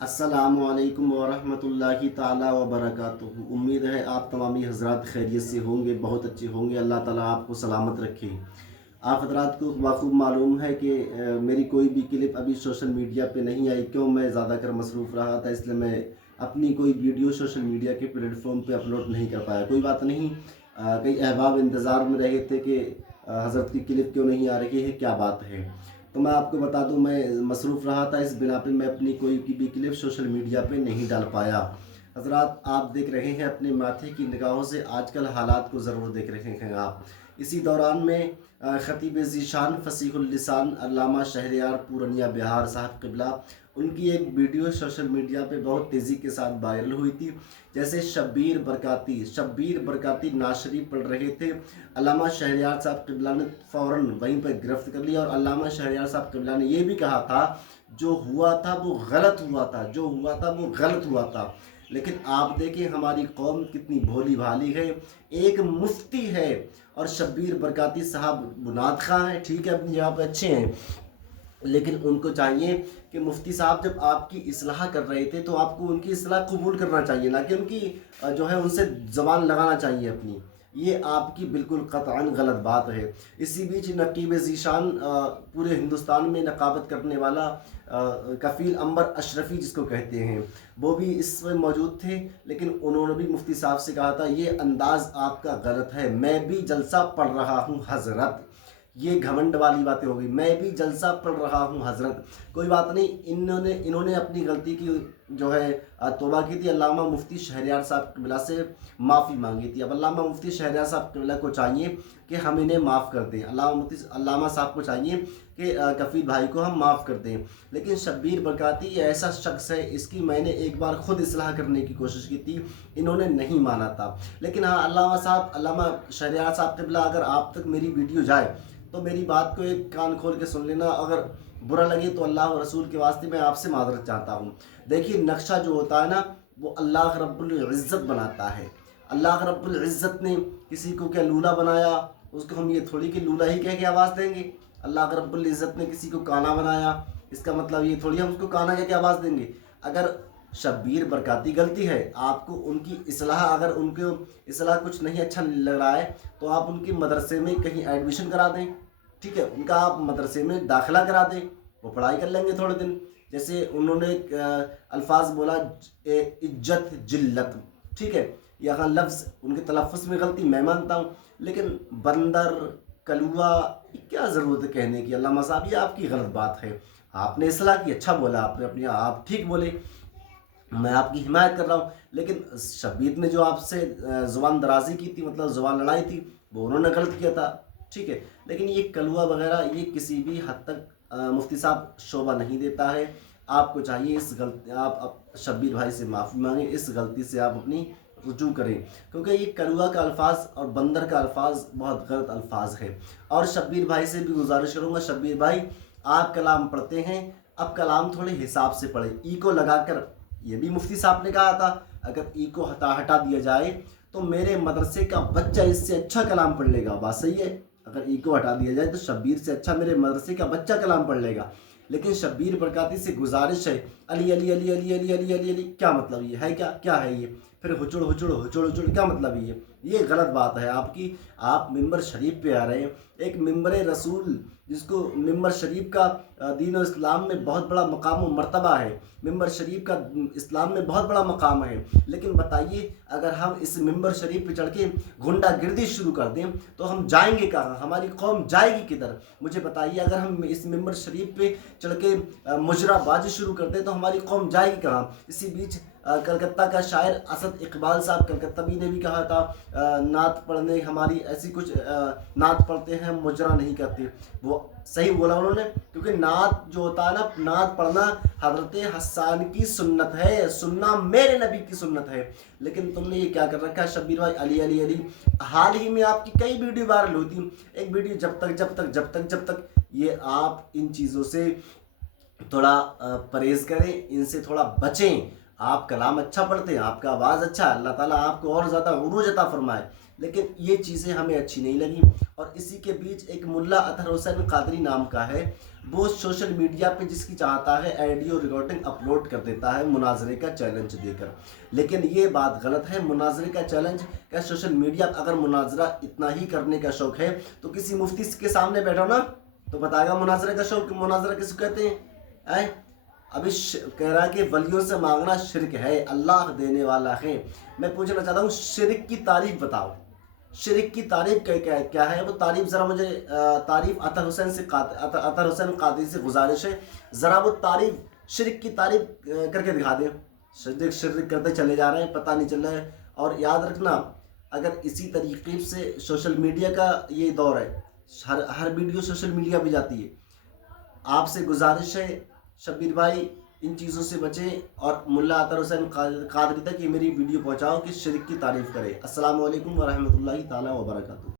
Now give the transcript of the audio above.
अस्सलामु अलैकुम वरहमतुल्लाहि ताला वबरकातुहू। उम्मीद है आप तमामी हज़रात खैरियत से होंगे, बहुत अच्छे होंगे। अल्लाह ताला आपको सलामत रखे। आप हज़रात को बाखूब मालूम है कि मेरी कोई भी क्लिप अभी सोशल मीडिया पे नहीं आई। क्यों? मैं ज़्यादातर मसरूफ़ रहा था, इसलिए मैं अपनी कोई वीडियो सोशल मीडिया के प्लेटफॉर्म पे अपलोड नहीं कर पाया। कोई बात नहीं, कई अहबाब इंतज़ार में रहे थे कि हज़रत की क्लिप क्यों नहीं आ रही है, क्या बात है। तो मैं आपको बता दूं, मैं मसरूफ़ रहा था, इस बिना पे मैं अपनी कोई की भी क्लिप सोशल मीडिया पे नहीं डाल पाया। हज़रात, आप देख रहे हैं अपने माथे की निगाहों से आजकल हालात को ज़रूर देख रहे हैं आप। इसी दौरान में ख़तीब ज़ीशान फ़सीहुल लिसान अल्लामा शहरयार पूरनिया बिहार साहब क़िबला, उनकी एक वीडियो सोशल मीडिया पे बहुत तेज़ी के साथ वायरल हुई थी। जैसे शब्बीर बरकाती नाशरी पढ़ रहे थे, अल्लामा शहरयार साहब क़िबला ने फ़ौरन वहीं पर गिरफ्त कर लिया। और अल्लामा शहरयार साहब क़िबला ने ये भी कहा था, जो हुआ था वो गलत हुआ था, जो हुआ था वो गलत हुआ था। लेकिन आप देखें हमारी कौम कितनी भोली भाली है। एक मुफ्ती है और शब्बीर बरकाती साहब बुनाद खां हैं, ठीक है, अपनी जगह पे अच्छे हैं, लेकिन उनको चाहिए कि मुफ्ती साहब जब आपकी इस्लाह कर रहे थे तो आपको उनकी इस्लाह कबूल करना चाहिए, ना कि उनकी जो है उनसे ज़बान लगाना चाहिए अपनी। ये आपकी बिल्कुल क़तअन गलत बात है। इसी बीच नकीब ज़ीशान पूरे हिंदुस्तान में नकाबत करने वाला कफ़ील अंबर अशरफ़ी जिसको कहते हैं, वो भी इसमें मौजूद थे। लेकिन उन्होंने भी मुफ्ती साहब से कहा था, ये अंदाज़ आपका गलत है, मैं भी जलसा पढ़ रहा हूँ हज़रत। ये घमंड वाली बातें हो गई, मैं भी जलसा पढ़ रहा हूँ हज़रत। कोई बात नहीं, इन्होंने अपनी गलती की जो है तौबा की थी। अल्लामा मुफ्ती शहरयार साहब क़िबला से माफ़ी मांगी थी। अब अल्लामा मुफ्ती शहरयार साहब क़िबला को चाहिए कि हम इन्हें माफ़ कर दें। अल्लामा साहब को चाहिए कि कफ़ील भाई को हम माफ़ कर दें। लेकिन शब्बीर बरकाती ये ऐसा शख्स है, इसकी मैंने एक बार ख़ुद इस्लाह करने की कोशिश की थी, इन्होंने नहीं माना था। लेकिन हाँ, अल्लामा शहरयार साहब क़िबला, अगर आप तक मेरी वीडियो जाए तो मेरी बात को एक कान खोल के सुन लेना। अगर बुरा लगे तो अल्लाह और रसूल के वास्ते मैं आपसे मादरत चाहता हूँ। देखिए, नक्शा जो होता है ना, वो अल्लाह रब्बुल इज़्ज़त बनाता है। अल्लाह रब्बुल इज़्ज़त ने किसी को क्या लूला बनाया, उसको हम ये थोड़ी कि लूला ही कह के आवाज़ देंगे। अल्लाह रब्बुल इज़्ज़त ने किसी को काना बनाया, इसका मतलब ये थोड़ी हम उसको काना कह के आवाज़ देंगे। अगर शब्बीर बरकाती गलती है, आपको उनकी इस्लाह, अगर उनको इस्लाह कुछ नहीं अच्छा लग रहा है तो आप उनके मदरसे में कहीं एडमिशन करा दें, ठीक है, उनका आप मदरसे में दाखिला करा दें, वो पढ़ाई कर लेंगे थोड़े दिन। जैसे उन्होंने अल्फाज बोला इज्जत जिल्लत, ठीक है, यहाँ लफ्ज़ उनके तलफ़ुज़ में गलती मैं मानता हूँ, लेकिन बंदर कलुआ, क्या ज़रूरत है कहने की। अल्लामा साहब, ये आपकी गलत बात है। आपने इस्लाह की, अच्छा बोला आपने, अपने आप ठीक बोले, मैं आपकी हिमायत कर रहा हूँ। लेकिन शब्बीर ने जो आपसे ज़ुबान दराजी की थी, मतलब ज़ुबान लड़ाई थी, वो उन्होंने गलत किया था, ठीक है। लेकिन ये कलुआ वगैरह ये किसी भी हद तक मुफ्ती साहब शोभा नहीं देता है। आपको चाहिए इस गलती, आप शब्बीर भाई से माफ़ी मांगें, इस गलती से आप अपनी रुजू करें, क्योंकि ये कलुआ का अल्फाज और बंदर का अल्फाज बहुत गलत अल्फाज है। और शब्बीर भाई से भी गुजारिश करूँगा, शब्बीर भाई, आप कलाम पढ़ते हैं, अब कलाम थोड़े हिसाब से पढ़ें। ई को लगाकर, ये भी मुफ्ती साहब ने कहा था, अगर ई को हटा दिया जाए तो मेरे मदरसे का बच्चा इससे अच्छा कलाम पढ़ लेगा। बात सही है, अगर ई को हटा दिया जाए तो शब्बीर से अच्छा मेरे मदरसे का बच्चा कलाम पढ़ लेगा। लेकिन शब्बीर बरकाती से गुजारिश है, अली अली अली अली अली अली अली अली, क्या मतलब ये है, क्या है ये, फिर हुचुड़ हुचुड़ हुचुड़ हुचुड़, क्या मतलब ये गलत बात है आपकी। आप मिंबर शरीफ पे आ रहे हैं, एक मिंबर रसूल, जिसको मिंबर शरीफ का दीन और इस्लाम में बहुत बड़ा मकाम और मर्तबा है, मिंबर शरीफ का इस्लाम में बहुत बड़ा मकाम है। लेकिन बताइए, अगर हम इस मिंबर शरीफ पे चढ़ के गुंडागिर्दी शुरू कर दें तो हम जाएंगे कहाँ, हमारी कौम जाएगी किधर, मुझे बताइए। अगर हम इस मिंबर शरीफ पे चढ़ के मुजराबाजी शुरू कर दें तो हमारी कौम जाएगी कहाँ। इसी बीच कलकत्ता का शायर असद इकबाल साहब कलकत्तावी ने भी कहा था, नात पढ़ने हमारी ऐसी कुछ, नात पढ़ते हैं मुजरा नहीं करते। वो सही बोला उन्होंने, क्योंकि नात जो होता है ना, नात पढ़ना हजरत हसन की सुन्नत है, सुनना मेरे नबी की सुन्नत है। लेकिन तुमने ये क्या कर रखा है शब्बीर भाई, अली अली अली। हाल ही में आपकी कई वीडियो वायरल हुई थी, एक वीडियो जब तक ये आप इन चीज़ों से थोड़ा परहेज़ करें, इनसे थोड़ा बचें। आप कलाम अच्छा पढ़ते हैं, आपका आवाज़ अच्छा है, अल्लाह ताला आपको और ज़्यादा उरूज अता फरमाए, लेकिन ये चीज़ें हमें अच्छी नहीं लगी। اور اسی کے بیچ ایک ملا اطہر حسین قادری نام کا ہے، وہ سوشل میڈیا پہ جس کی چاہتا ہے آڈیو ریکارڈنگ اپلوڈ کر دیتا ہے مناظرے کا چیلنج دے کر۔ لیکن یہ بات غلط ہے، مناظرے کا چیلنج کیا سوشل میڈیا، اگر مناظرہ اتنا ہی کرنے کا شوق ہے تو کسی مفتی کے سامنے بیٹھو نا تو بتائے گا مناظرے کا شوق، مناظرہ کس کو کہتے ہیں؟ ابھی کہہ رہا ہے کہ ولیوں سے مانگنا شرک ہے، اللہ دینے والا ہے۔ میں پوچھنا چاہتا ہوں شرک کی تعریف بتاؤ، شرک کی تعریف کیا ہے؟ وہ تعریف ذرا مجھے، تعریف اطہر حسین قادری سے گزارش ہے، ذرا وہ تعریف، شرک کی تعریف کر کے دکھا دیں۔ شرک کرتے چلے جا رہے ہیں، پتہ نہیں چل رہا ہے۔ اور یاد رکھنا، اگر اسی طریقے سے سوشل میڈیا کا یہ دور ہے، ہر ویڈیو سوشل میڈیا پہ جاتی ہے، آپ سے گزارش ہے شبیر بھائی ان چیزوں سے بچیں، اور ملا اطہر حسین قادری تک یہ میری ویڈیو پہنچاؤ کہ شرک کی تعریف کرے۔ السلام علیکم ورحمۃ اللہ تعالیٰ وبرکاتہ۔